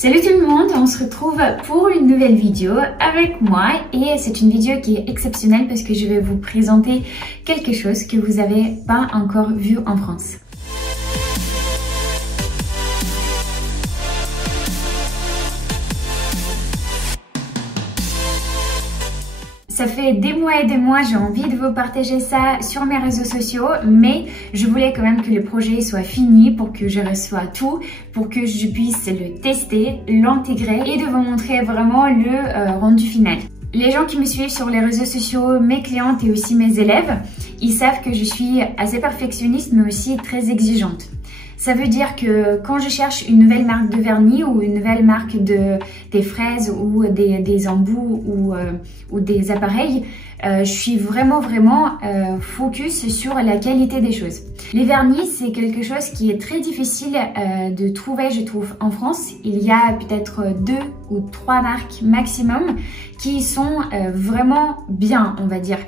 Salut tout le monde, on se retrouve pour une nouvelle vidéo avec moi et c'est une vidéo qui est exceptionnelle parce que je vais vous présenter quelque chose que vous n'avez pas encore vu en France. Ça fait des mois et des mois, j'ai envie de vous partager ça sur mes réseaux sociaux, mais je voulais quand même que le projet soit fini pour que je reçoive tout, pour que je puisse le tester, l'intégrer et de vous montrer vraiment le rendu final. Les gens qui me suivent sur les réseaux sociaux, mes clientes et aussi mes élèves, ils savent que je suis assez perfectionniste mais aussi très exigeante. Ça veut dire que quand je cherche une nouvelle marque de vernis ou une nouvelle marque des fraises ou des embouts ou des appareils, je suis vraiment focus sur la qualité des choses. Les vernis, c'est quelque chose qui est très difficile de trouver, je trouve, en France. Il y a peut-être 2 ou 3 marques maximum qui sont vraiment bien, on va dire.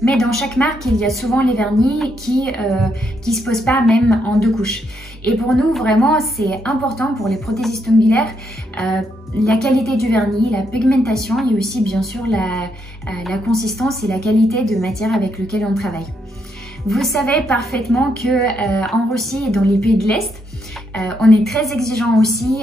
Mais dans chaque marque, il y a souvent les vernis qui se posent pas même en 2 couches. Et pour nous, vraiment, c'est important pour les prothésistes ongulaires, la qualité du vernis, la pigmentation et aussi bien sûr la consistance et la qualité de matière avec laquelle on travaille. Vous savez parfaitement que en Russie et dans les pays de l'Est, on est très exigeant aussi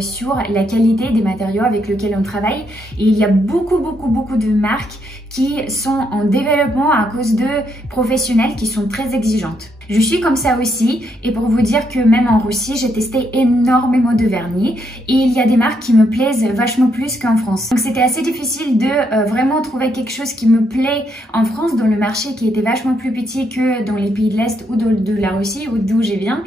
sur la qualité des matériaux avec lesquels on travaille et il y a beaucoup de marques qui sont en développement à cause de professionnels qui sont très exigeantes. Je suis comme ça aussi et pour vous dire que même en Russie, j'ai testé énormément de vernis et il y a des marques qui me plaisent vachement plus qu'en France. Donc c'était assez difficile de vraiment trouver quelque chose qui me plaît en France dans le marché qui était vachement plus petit que dans les pays de l'Est ou de la Russie ou d'où je viens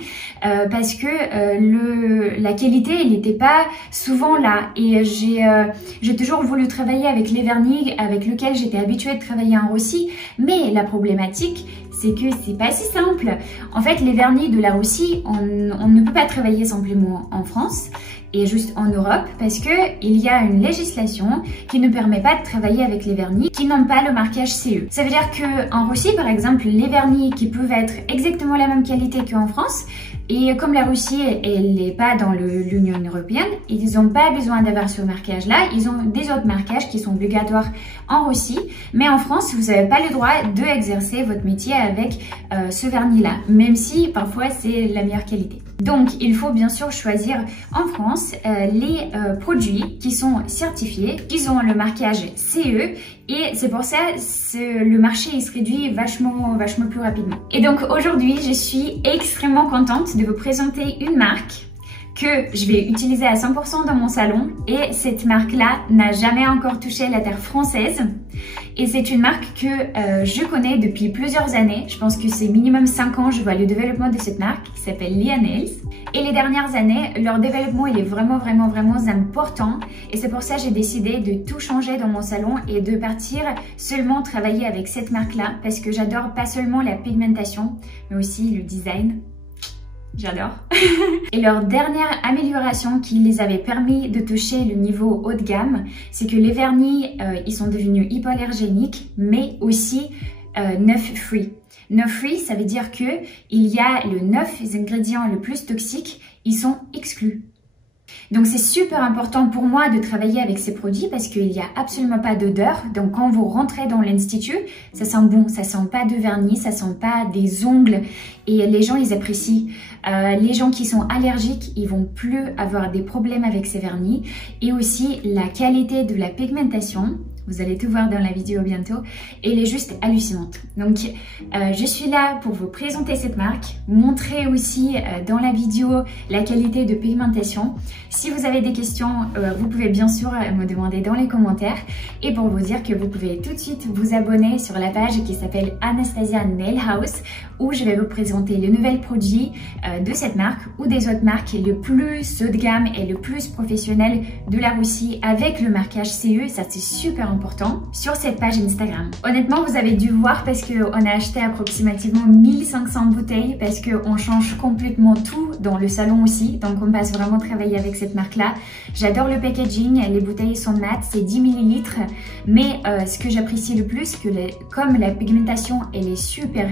parce que la qualité elle n'était pas souvent là et j'ai toujours voulu travailler avec les vernis avec lesquels j'étais habituée de travailler en Russie mais la problématique c'est que c'est pas si simple. En fait, les vernis de la Russie, on ne peut pas travailler simplement en France et juste en Europe parce que il y a une législation qui ne permet pas de travailler avec les vernis qui n'ont pas le marquage CE. Ça veut dire que en Russie, par exemple, les vernis qui peuvent être exactement la même qualité qu'en France, et comme la Russie, elle n'est pas dans l'Union européenne, ils n'ont pas besoin d'avoir ce marquage-là. Ils ont des autres marquages qui sont obligatoires en Russie. Mais en France, vous n'avez pas le droit d'exercer votre métier avec ce vernis-là, même si parfois c'est la meilleure qualité. Donc, il faut bien sûr choisir en France les produits qui sont certifiés, qui ont le marquage CE et c'est pour ça que le marché il se réduit vachement plus rapidement. Et donc aujourd'hui, je suis extrêmement contente de vous présenter une marque que je vais utiliser à 100% dans mon salon et cette marque-là n'a jamais encore touché la terre française et c'est une marque que je connais depuis plusieurs années. Je pense que c'est minimum 5 ans je vois le développement de cette marque qui s'appelle Lia Nails et les dernières années leur développement il est vraiment important et c'est pour ça que j'ai décidé de tout changer dans mon salon et de partir seulement travailler avec cette marque-là parce que j'adore pas seulement la pigmentation mais aussi le design. J'adore. Et leur dernière amélioration qui les avait permis de toucher le niveau haut de gamme, c'est que les vernis, ils sont devenus hypoallergéniques, mais aussi 9 free. 9 free, ça veut dire que il y a le 9 ingrédients les plus toxiques, ils sont exclus. Donc c'est super important pour moi de travailler avec ces produits parce qu'il n'y a absolument pas d'odeur. Donc quand vous rentrez dans l'institut, ça sent bon, ça sent pas de vernis, ça sent pas des ongles et les gens ils apprécient. Les gens qui sont allergiques, ils vont plus avoir des problèmes avec ces vernis et aussi la qualité de la pigmentation. Vous allez tout voir dans la vidéo bientôt. Elle est juste hallucinante. Donc, je suis là pour vous présenter cette marque, montrer aussi dans la vidéo la qualité de pigmentation. Si vous avez des questions, vous pouvez bien sûr me demander dans les commentaires. Et pour vous dire que vous pouvez tout de suite vous abonner sur la page qui s'appelle Anastasia Nail House où je vais vous présenter les nouveaux produits de cette marque ou des autres marques le plus haut de gamme et le plus professionnel de la Russie avec le marquage CE. Ça, c'est super important sur cette page Instagram. Honnêtement, vous avez dû voir parce qu'on a acheté approximativement 1500 bouteilles parce qu'on change complètement tout dans le salon aussi. Donc, on passe vraiment travailler avec cette marque-là. J'adore le packaging. Les bouteilles sont mates, c'est 10 ml. Mais ce que j'apprécie le plus, comme la pigmentation, elle est super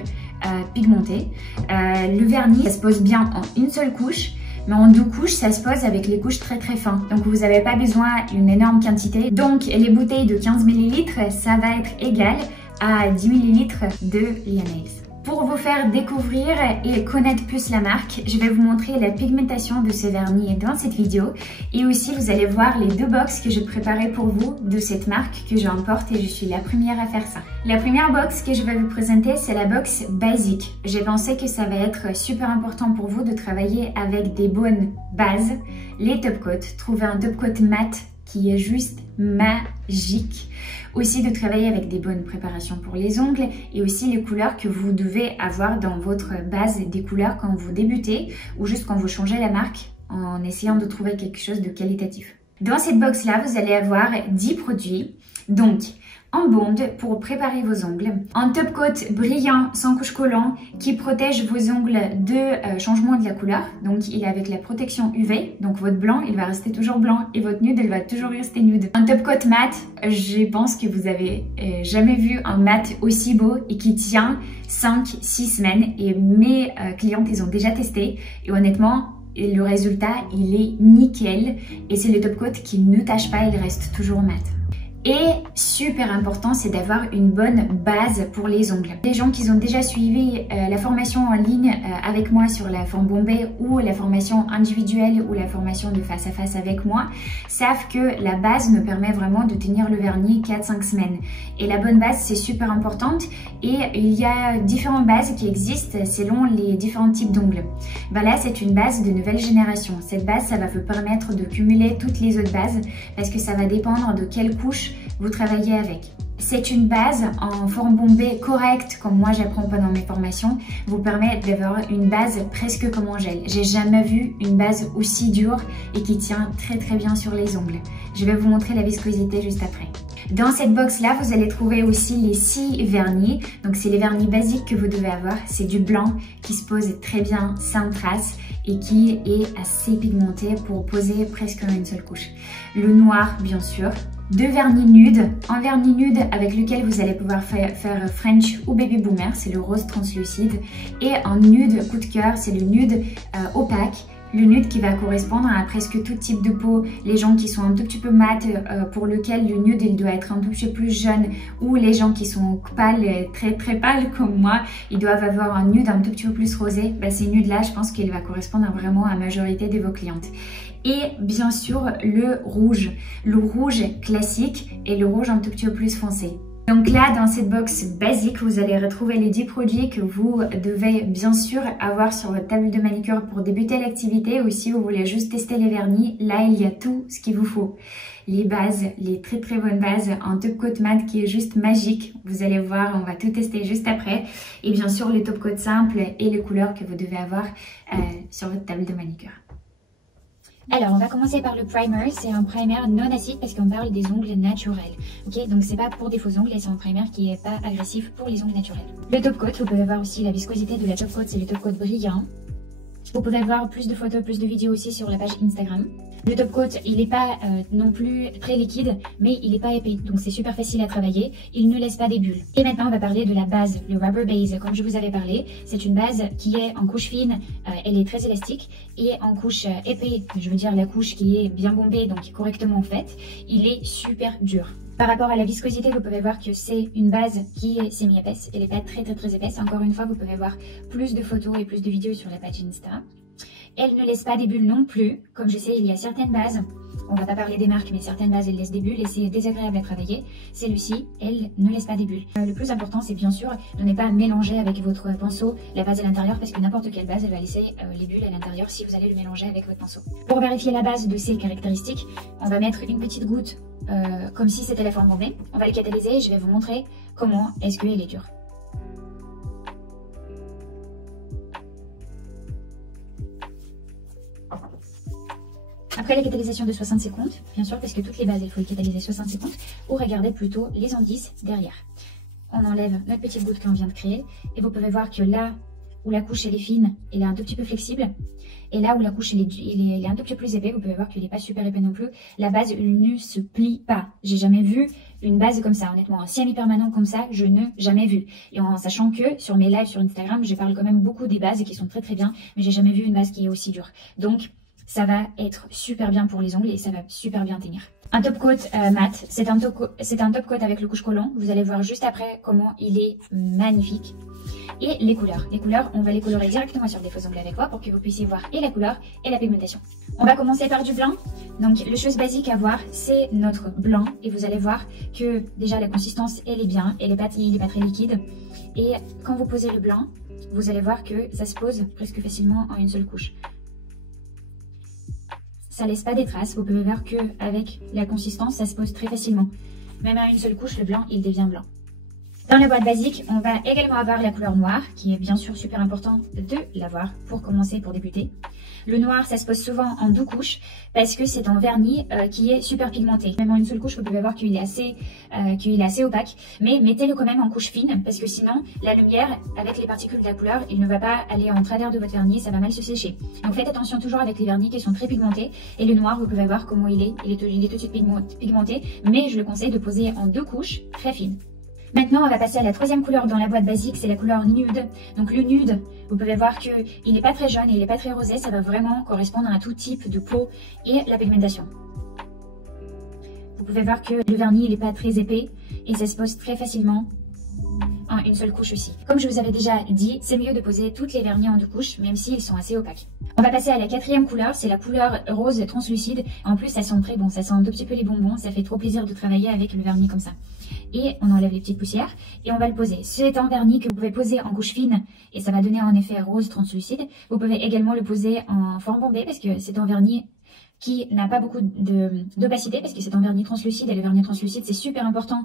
pigmentée, le vernis, ça se pose bien en une seule couche. mais en 2 couches, ça se pose avec les couches très très fins. Donc vous n'avez pas besoin d'une énorme quantité. Donc les bouteilles de 15 ml, ça va être égal à 10 ml de Lionels. Pour vous faire découvrir et connaître plus la marque, je vais vous montrer la pigmentation de ce vernis dans cette vidéo. Et aussi, vous allez voir les 2 box que j'ai préparées pour vous de cette marque que j'importe et je suis la première à faire ça. La première box que je vais vous présenter, c'est la box Basic. J'ai pensé que ça va être super important pour vous de travailler avec des bonnes bases, les top coats. Trouver un top coat mat qui est juste magique. Aussi de travailler avec des bonnes préparations pour les ongles et aussi les couleurs que vous devez avoir dans votre base des couleurs quand vous débutez ou juste quand vous changez la marque en essayant de trouver quelque chose de qualitatif. Dans cette box là, vous allez avoir 10 produits. Donc, en bond pour préparer vos ongles, un top coat brillant sans couche collant qui protège vos ongles de changement de la couleur. Donc il est avec la protection UV, donc votre blanc il va rester toujours blanc et votre nude elle va toujours rester nude. Un top coat mat, je pense que vous avez jamais vu un mat aussi beau et qui tient 5-6 semaines et mes clientes ils ont déjà testé et honnêtement le résultat il est nickel et c'est le top coat qui ne tache pas, il reste toujours mat. Et super important, c'est d'avoir une bonne base pour les ongles. Les gens qui ont déjà suivi la formation en ligne avec moi sur la forme bombée ou la formation individuelle ou la formation de face à face avec moi savent que la base nous permet vraiment de tenir le vernis 4-5 semaines. Et la bonne base, c'est super importante et il y a différentes bases qui existent selon les différents types d'ongles. Là, c'est une base de nouvelle génération. Cette base, ça va vous permettre de cumuler toutes les autres bases parce que ça va dépendre de quelle couche vous travaillez avec. C'est une base en forme bombée correcte, comme moi j'apprends pendant mes formations, vous permet d'avoir une base presque comme en gel. J'ai jamais vu une base aussi dure et qui tient très très bien sur les ongles. Je vais vous montrer la viscosité juste après. Dans cette box là, vous allez trouver aussi les 6 vernis. Donc c'est les vernis basiques que vous devez avoir. C'est du blanc qui se pose très bien sans trace et qui est assez pigmenté pour poser presque en une seule couche. Le noir bien sûr. 2 vernis nudes, un vernis nude avec lequel vous allez pouvoir faire French ou Baby Boomer, c'est le rose translucide, et un nude coup de cœur, c'est le nude opaque, le nude qui va correspondre à presque tout type de peau, les gens qui sont un tout petit peu mat, pour lequel le nude il doit être un tout petit peu plus jaune, ou les gens qui sont pâles, très très pâles comme moi, ils doivent avoir un nude un tout petit peu plus rosé. Ces nudes là, je pense qu'il va correspondre vraiment à la majorité de vos clientes. Et bien sûr le rouge classique et le rouge un tout petit peu plus foncé. Donc là, dans cette box basique, vous allez retrouver les 10 produits que vous devez bien sûr avoir sur votre table de manicure pour débuter l'activité ou si vous voulez juste tester les vernis, là il y a tout ce qu'il vous faut. Les bases, les très très bonnes bases, un top coat mat qui est juste magique. Vous allez voir, on va tout tester juste après. Et bien sûr les top coats simples et les couleurs que vous devez avoir sur votre table de manicure. Alors, on va commencer par le primer. C'est un primer non acide parce qu'on parle des ongles naturels. Ok, donc c'est pas pour des faux ongles et c'est un primer qui est pas agressif pour les ongles naturels. Le top coat, vous pouvez voir aussi la viscosité de la top coat, c'est le top coat brillant. Vous pouvez voir plus de photos, plus de vidéos aussi sur la page Instagram. Le top coat, il n'est pas non plus très liquide, mais il n'est pas épais, donc c'est super facile à travailler. Il ne laisse pas des bulles. Et maintenant, on va parler de la base, le rubber base, comme je vous avais parlé. C'est une base qui est en couche fine, elle est très élastique, et en couche épais, je veux dire la couche qui est bien bombée, donc correctement faite, il est super dur. Par rapport à la viscosité, vous pouvez voir que c'est une base qui est semi-épaisse. Elle n'est pas très épaisse. Encore une fois, vous pouvez voir plus de photos et plus de vidéos sur la page Insta. Elle ne laisse pas des bulles non plus. Comme je sais, il y a certaines bases, on va pas parler des marques, mais certaines bases, elles laissent des bulles et c'est désagréable à travailler. Celle-ci, elle ne laisse pas des bulles. Le plus important, c'est bien sûr de ne pas mélanger avec votre pinceau la base à l'intérieur parce que n'importe quelle base, elle va laisser les bulles à l'intérieur si vous allez le mélanger avec votre pinceau. Pour vérifier la base de ses caractéristiques, on va mettre une petite goutte comme si c'était la forme bombée. On va le catalyser et je vais vous montrer comment est-ce qu'elle est dure. Après la catalysation de 60 secondes, bien sûr, parce que toutes les bases, il faut les catalyser 60 secondes, ou regardez plutôt les indices derrière. On enlève notre petite goutte qu'on vient de créer, et vous pouvez voir que là où la couche elle est fine, elle est un tout petit peu flexible, et là où la couche elle est un tout petit peu plus épais, vous pouvez voir qu'il n'est pas super épais non plus. La base elle ne se plie pas. J'ai jamais vu une base comme ça, honnêtement, un semi-permanent comme ça, je n'ai jamais vu. Et en sachant que sur mes lives sur Instagram, je parle quand même beaucoup des bases qui sont très très bien, mais j'ai jamais vu une base qui est aussi dure. Donc ça va être super bien pour les ongles et ça va super bien tenir. Un top coat mat, c'est un top coat avec le couche collant. Vous allez voir juste après comment il est magnifique. Et les couleurs, on va les colorer directement sur des faux ongles avec moi pour que vous puissiez voir et la couleur et la pigmentation. On va commencer par du blanc. Donc le chose basique à voir, c'est notre blanc et vous allez voir que déjà la consistance elle est bien, il est pas très liquide. Et quand vous posez le blanc, vous allez voir que ça se pose presque facilement en une seule couche. Ça laisse pas des traces, vous pouvez voir que avec la consistance, ça se pose très facilement. Même à une seule couche, le blanc, il devient blanc. Dans la boîte basique, on va également avoir la couleur noire, qui est bien sûr super important de l'avoir pour commencer, pour débuter. Le noir, ça se pose souvent en 2 couches parce que c'est un vernis qui est super pigmenté. Même en une seule couche, vous pouvez voir qu'il est assez opaque, mais mettez-le quand même en couche fine parce que sinon, la lumière, avec les particules de la couleur, il ne va pas aller en travers de votre vernis, ça va mal se sécher. Donc faites attention toujours avec les vernis qui sont très pigmentés. Et le noir, vous pouvez voir comment il est tout de suite pigmenté, mais je le conseille de poser en 2 couches très fines. Maintenant, on va passer à la troisième couleur dans la boîte basique, c'est la couleur nude. Donc le nude, vous pouvez voir qu'il n'est pas très jaune et il n'est pas très rosé, ça va vraiment correspondre à tout type de peau et la pigmentation. Vous pouvez voir que le vernis, il n'est pas très épais et ça se pose très facilement en une seule couche aussi. Comme je vous avais déjà dit, c'est mieux de poser toutes les vernis en 2 couches, même s'ils sont assez opaques. On va passer à la quatrième couleur, c'est la couleur rose translucide. En plus, ça sent très bon, ça sent un tout petit peu les bonbons, ça fait trop plaisir de travailler avec le vernis comme ça. Et on enlève les petites poussières et on va le poser. C'est un vernis que vous pouvez poser en couche fine et ça va donner un effet rose translucide. Vous pouvez également le poser en forme bombée parce que c'est un vernis qui n'a pas beaucoup d'opacité parce que c'est un vernis translucide et le vernis translucide c'est super important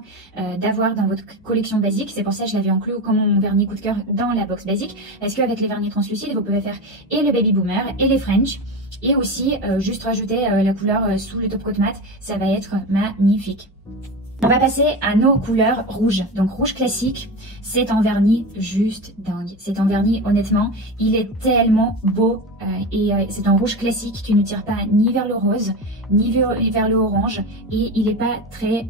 d'avoir dans votre collection basique. C'est pour ça que je l'avais inclus comme mon vernis coup de cœur dans la box basique parce qu'avec les vernis translucides vous pouvez faire et le baby boomer et les French et aussi juste rajouter la couleur sous le top coat mat, ça va être magnifique. On va passer à nos couleurs rouges. Donc rouge classique, c'est un vernis juste dingue. C'est un vernis, honnêtement, il est tellement beau et c'est un rouge classique qui ne tire pas ni vers le rose, ni vers le orange et il n'est pas très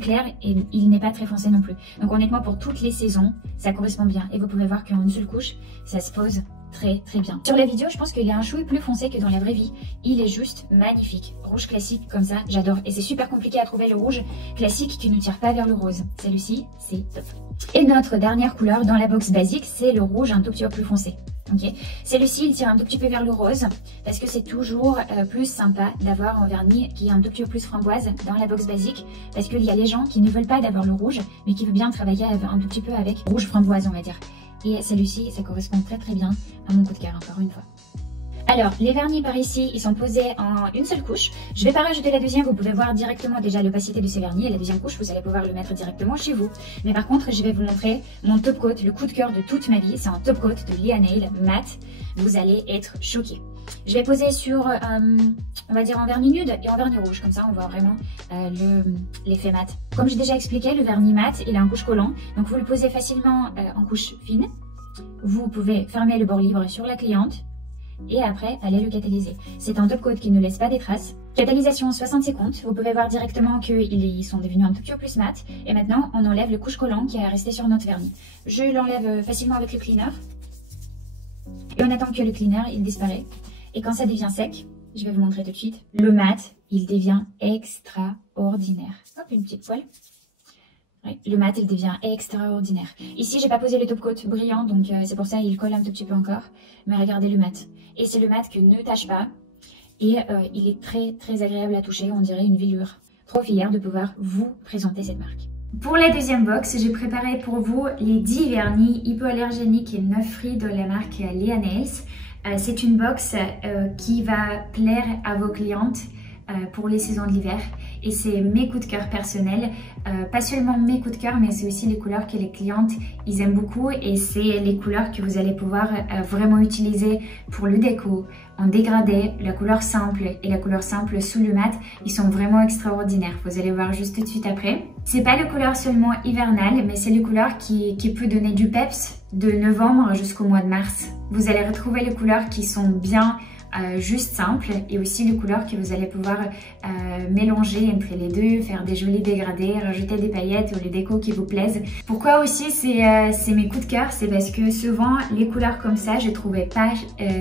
clair et il n'est pas très foncé non plus. Donc honnêtement, pour toutes les saisons, ça correspond bien. Et vous pouvez voir qu'en une seule couche, ça se pose très bien. Sur la vidéo, je pense qu'il est un chouï plus foncé que dans la vraie vie. Il est juste magnifique. Rouge classique comme ça, j'adore. Et c'est super compliqué à trouver le rouge classique qui ne tire pas vers le rose. Celui-ci, c'est top. Et notre dernière couleur dans la box basique, c'est le rouge un tout petit peu plus foncé. Okay. Celui-ci, il tire un tout petit peu vers le rose parce que c'est toujours plus sympa d'avoir un vernis qui est un tout petit peu plus framboise dans la box basique parce qu'il y a des gens qui ne veulent pas d'avoir le rouge mais qui veulent bien travailler un tout petit peu avec rouge framboise, on va dire. Et celui-ci, ça correspond très bien à mon coup de cœur, encore une fois. Alors, les vernis par ici, ils sont posés en une seule couche. Je ne vais pas rajouter la deuxième, vous pouvez voir directement déjà l'opacité de ces vernis. Et la deuxième couche, vous allez pouvoir le mettre directement chez vous. Mais par contre, je vais vous montrer mon top coat, le coup de cœur de toute ma vie. C'est un top coat de Lia Nail matte. Vous allez être choqués. Je vais poser sur, on va dire, en vernis nude et en vernis rouge. Comme ça, on voit vraiment l'effet mat. Comme j'ai déjà expliqué, le vernis mat, il a un couche collant. Donc, vous le posez facilement en couche fine. Vous pouvez fermer le bord libre sur la cliente. Et après, allez le catalyser. C'est un top coat qui ne laisse pas des traces. Catalysation 60 secondes. Vous pouvez voir directement qu'ils sont devenus un tout petit peu plus mat. Et maintenant, on enlève le couche collant qui est resté sur notre vernis. Je l'enlève facilement avec le cleaner. Et on attend que le cleaner, il disparaît. Et quand ça devient sec, je vais vous montrer tout de suite. Le mat, il devient extraordinaire. Hop, une petite poêle. Oui, le mat, il devient extraordinaire. Ici, j'ai pas posé le top coat brillant, donc c'est pour ça il colle un tout petit peu encore. Mais regardez le mat. Et c'est le mat qui ne tâche pas. Et il est très agréable à toucher, on dirait une velure. Trop fière de pouvoir vous présenter cette marque. Pour la deuxième box, j'ai préparé pour vous les 10 vernis hypoallergéniques et 9 fruits de la marque Lia Nails. C'est une box qui va plaire à vos clientes pour les saisons de l'hiver. Et c'est mes coups de cœur personnels, pas seulement mes coups de cœur, mais c'est aussi les couleurs que les clientes ils aiment beaucoup et c'est les couleurs que vous allez pouvoir vraiment utiliser pour le déco, en dégradé, la couleur simple et la couleur simple sous le mat, ils sont vraiment extraordinaires. Vous allez voir juste tout de suite après. C'est pas le couleur seulement hivernal, mais c'est le couleur qui peut donner du peps de novembre jusqu'au mois de mars. Vous allez retrouver les couleurs qui sont bien juste simples et aussi les couleurs que vous allez pouvoir mélanger entre les deux, faire des jolis dégradés, rajouter des paillettes ou les décos qui vous plaisent. Pourquoi aussi c'est mes coups de cœur, c'est parce que souvent les couleurs comme ça je ne trouvais pas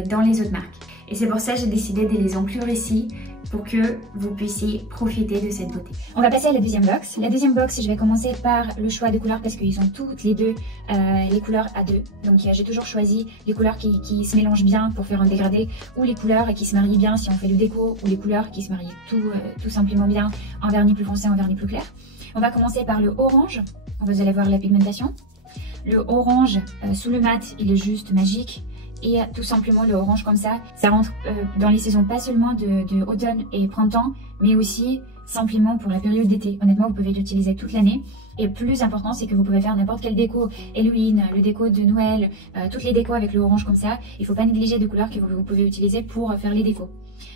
dans les autres marques. Et c'est pour ça que j'ai décidé de les inclure ici pour que vous puissiez profiter de cette beauté. On va passer à la deuxième box. La deuxième box, je vais commencer par le choix de couleurs parce qu'ils ont toutes les deux les couleurs à deux. Donc j'ai toujours choisi les couleurs qui se mélangent bien pour faire un dégradé ou les couleurs qui se marient bien si on fait le déco ou les couleurs qui se marient tout simplement bien en vernis plus foncé, en vernis plus clair. On va commencer par le orange. Vous allez voir la pigmentation. Le orange sous le mat, il est juste magique. Et tout simplement le orange comme ça rentre dans les saisons pas seulement de automne et printemps, mais aussi simplement pour la période d'été. Honnêtement, vous pouvez l'utiliser toute l'année. Et plus important, c'est que vous pouvez faire n'importe quelle déco, Halloween, le déco de Noël, toutes les décos avec le orange comme ça. Il ne faut pas négliger de couleurs que vous pouvez utiliser pour faire les décos.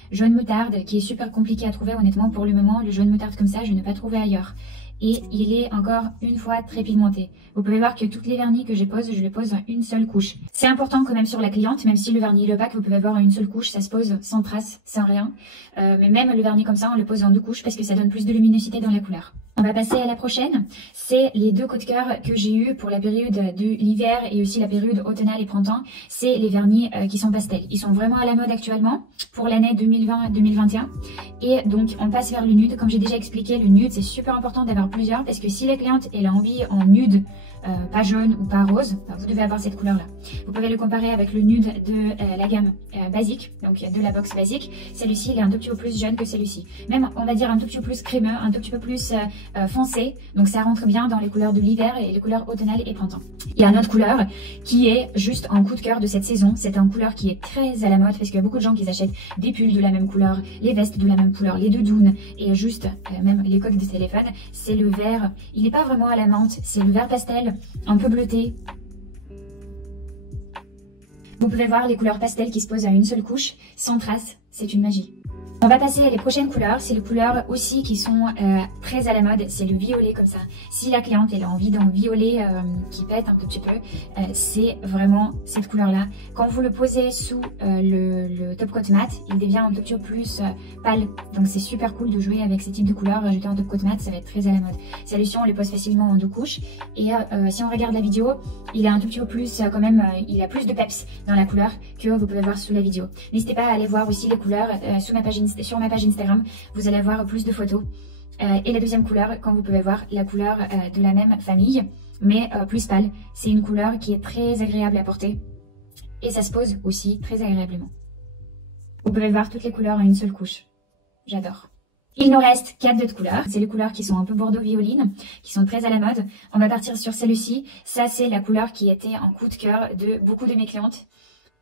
Jaune moutarde, qui est super compliqué à trouver honnêtement pour le moment. Le jaune moutarde comme ça, je n'ai pas trouvé ailleurs. Et il est encore une fois très pigmenté. Vous pouvez voir que toutes les vernis que je les pose en une seule couche. C'est important quand même sur la cliente, même si le vernis est opaque, vous pouvez voir en une seule couche, ça se pose sans trace, sans rien. Mais même le vernis comme ça, on le pose en deux couches parce que ça donne plus de luminosité dans la couleur. On va passer à la prochaine. C'est les deux coups de cœur que j'ai eu pour la période de l'hiver et aussi la période automnale et printemps. C'est les vernis qui sont pastels. Ils sont vraiment à la mode actuellement pour l'année 2020-2021. Et donc on passe vers le nude. Comme j'ai déjà expliqué, le nude c'est super important d'avoir plusieurs parce que si la cliente elle a envie en nude, pas jaune ou pas rose, vous devez avoir cette couleur là. Vous pouvez le comparer avec le nude de la gamme basique, donc de la box basique. Celui-ci il est un tout petit peu plus jaune que celui-ci. Même on va dire un tout petit peu plus crémeux, un tout petit peu plus foncé. Donc ça rentre bien dans les couleurs de l'hiver et les couleurs automnales et printemps. Il y a une autre couleur qui est juste un coup de cœur de cette saison. C'est une couleur qui est très à la mode parce qu'il y a beaucoup de gens qui achètent des pulls de la même couleur, les vestes de la même couleur, les doudounes et juste même les coques de téléphone. C'est le vert. Il n'est pas vraiment à la menthe, c'est le vert pastel, un peu bleuté. Vous pouvez voir les couleurs pastel qui se posent à une seule couche, sans trace, c'est une magie. On va passer à les prochaines couleurs, c'est les couleurs aussi qui sont très à la mode, c'est le violet comme ça. Si la cliente elle a envie d'un violet qui pète un tout petit peu, c'est vraiment cette couleur là. Quand vous le posez sous le top coat mat, il devient un tout petit peu plus pâle. Donc c'est super cool de jouer avec ce type de couleur, rajouter un top coat mat, ça va être très à la mode. Celui-ci on le pose facilement en deux couches et si on regarde la vidéo, il a un tout petit peu plus quand même, il a plus de peps dans la couleur que vous pouvez voir sous la vidéo. N'hésitez pas à aller voir aussi les couleurs sur ma page Instagram, vous allez avoir plus de photos. Et la deuxième couleur, quand vous pouvez voir la couleur de la même famille, mais plus pâle, c'est une couleur qui est très agréable à porter et ça se pose aussi très agréablement. Vous pouvez voir toutes les couleurs en une seule couche, j'adore. Il nous reste 4 autres couleurs, c'est les couleurs qui sont un peu bordeaux violine, qui sont très à la mode. On va partir sur celle-ci, ça c'est la couleur qui était un coup de cœur de beaucoup de mes clientes.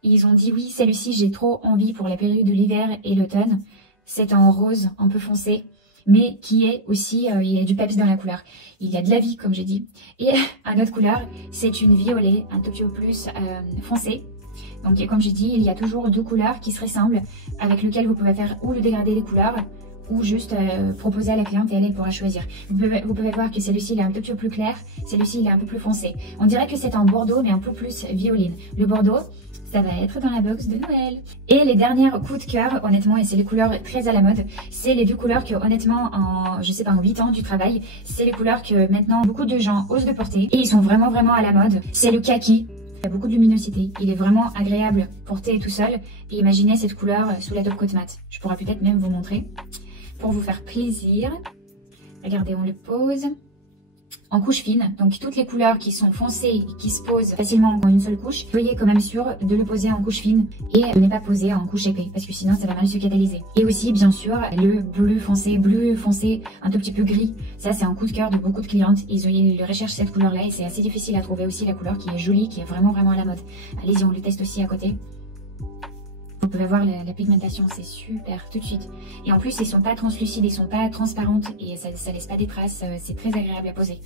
Ils ont dit oui, celle-ci j'ai trop envie pour la période de l'hiver et l'automne. C'est un rose un peu foncé, mais qui est aussi, il y a du peps dans la couleur. Il y a de la vie, comme j'ai dit. Et une autre couleur, c'est une violet, un tout petit peu plus foncé. Donc comme j'ai dit, il y a toujours deux couleurs qui se ressemblent, avec lesquelles vous pouvez faire ou le dégradé des couleurs, ou juste proposer à la cliente et elle pourra choisir. Vous pouvez voir que celui-ci il est un tout petit peu plus clair, celui-ci il est un peu plus foncé. On dirait que c'est un bordeaux, mais un peu plus violine. Le bordeaux, ça va être dans la box de Noël. Et les dernières coups de cœur, honnêtement, et c'est les couleurs très à la mode, c'est les deux couleurs que honnêtement, je sais pas, en 8 ans du travail, c'est les couleurs que maintenant beaucoup de gens osent de porter. Et ils sont vraiment à la mode. C'est le kaki. Il y a beaucoup de luminosité. Il est vraiment agréable porter tout seul. Et imaginez cette couleur sous la top coat mat. Je pourrais peut-être même vous montrer pour vous faire plaisir. Regardez, on le pose en couche fine, donc toutes les couleurs qui sont foncées et qui se posent facilement en une seule couche, soyez quand même sûr de le poser en couche fine et de ne pas poser en couche épais parce que sinon ça va mal se catalyser. Et aussi bien sûr le bleu foncé, un tout petit peu gris, ça c'est un coup de cœur de beaucoup de clientes, ils recherchent cette couleur là et c'est assez difficile à trouver aussi la couleur qui est jolie, qui est vraiment à la mode. Allez-y, on le teste aussi à côté. Vous pouvez voir la pigmentation, c'est super tout de suite. Et en plus, ils sont pas translucides, ils sont pas transparentes et ça laisse pas des traces, c'est très agréable à poser.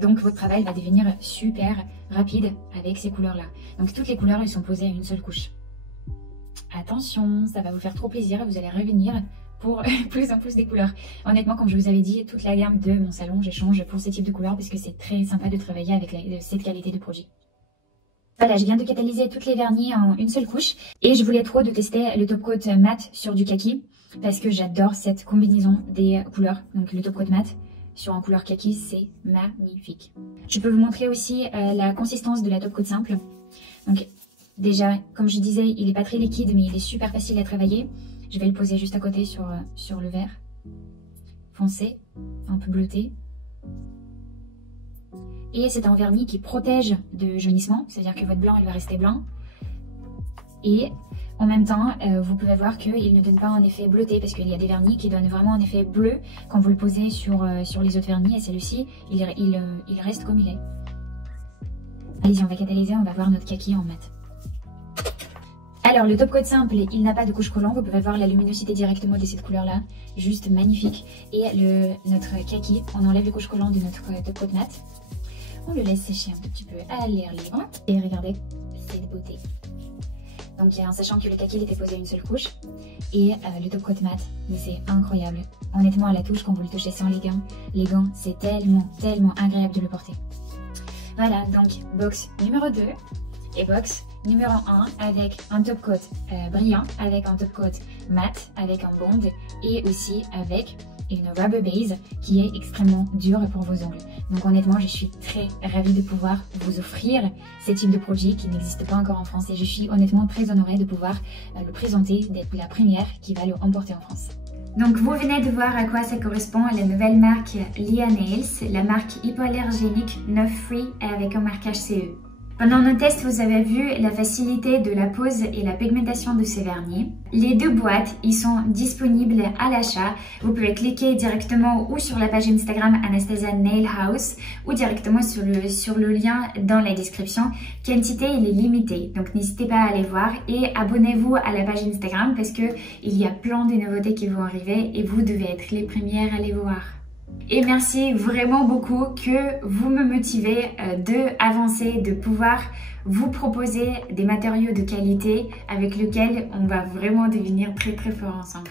Donc votre travail va devenir super rapide avec ces couleurs-là. Donc toutes les couleurs, elles sont posées à une seule couche. Attention, ça va vous faire trop plaisir, vous allez revenir pour plus en plus des couleurs. Honnêtement, comme je vous avais dit, toute la gamme de mon salon, j'échange pour ce type de couleurs parce que c'est très sympa de travailler avec cette qualité de produit. Voilà, je viens de catalyser toutes les vernis en une seule couche et je voulais trop de tester le top coat mat sur du kaki parce que j'adore cette combinaison des couleurs. Donc le top coat mat sur un couleur kaki, c'est magnifique. Je peux vous montrer aussi la consistance de la top coat simple. Donc déjà, comme je disais, il n'est pas très liquide mais il est super facile à travailler. Je vais le poser juste à côté sur le verre foncé, un peu bleuté. Et c'est un vernis qui protège de jaunissement, c'est-à-dire que votre blanc il va rester blanc. Et en même temps, vous pouvez voir qu'il ne donne pas un effet bleuté parce qu'il y a des vernis qui donnent vraiment un effet bleu quand vous le posez sur les autres vernis. Et celui-ci, il reste comme il est. Allez-y, on va catalyser, on va voir notre kaki en mat. Alors le top coat simple, il n'a pas de couche collant, vous pouvez voir la luminosité directement de cette couleur là, juste magnifique. Et notre kaki, on enlève les couches collantes de notre top coat mat. On le laisse sécher un petit peu à l'air libre. Et regardez cette beauté. Donc en sachant que le kaki il était posé à une seule couche. Et le top coat mat, mais c'est incroyable. Honnêtement à la touche, quand vous le touchez sans les gants c'est tellement agréable de le porter. Voilà, donc box numéro 2 et box numéro 1 avec un top coat brillant, avec un top coat mat, avec un bond et aussi avec une rubber base qui est extrêmement dure pour vos ongles. Donc honnêtement, je suis très ravie de pouvoir vous offrir ce type de produit qui n'existe pas encore en France et je suis honnêtement très honorée de pouvoir le présenter, d'être la première qui va le emporter en France. Donc vous venez de voir à quoi ça correspond à la nouvelle marque Lea Nails, la marque hypoallergénique 9 Free avec un marquage CE. Pendant nos tests, vous avez vu la facilité de la pose et la pigmentation de ces vernis. Les deux boîtes, ils sont disponibles à l'achat. Vous pouvez cliquer directement ou sur la page Instagram Anastasia Nail House ou directement sur le lien dans la description. Quantité, il est limité, donc n'hésitez pas à aller voir et abonnez-vous à la page Instagram parce que il y a plein de nouveautés qui vont arriver et vous devez être les premières à les voir. Et merci vraiment beaucoup que vous me motivez d'avancer, de pouvoir vous proposer des matériaux de qualité avec lesquels on va vraiment devenir très fort ensemble.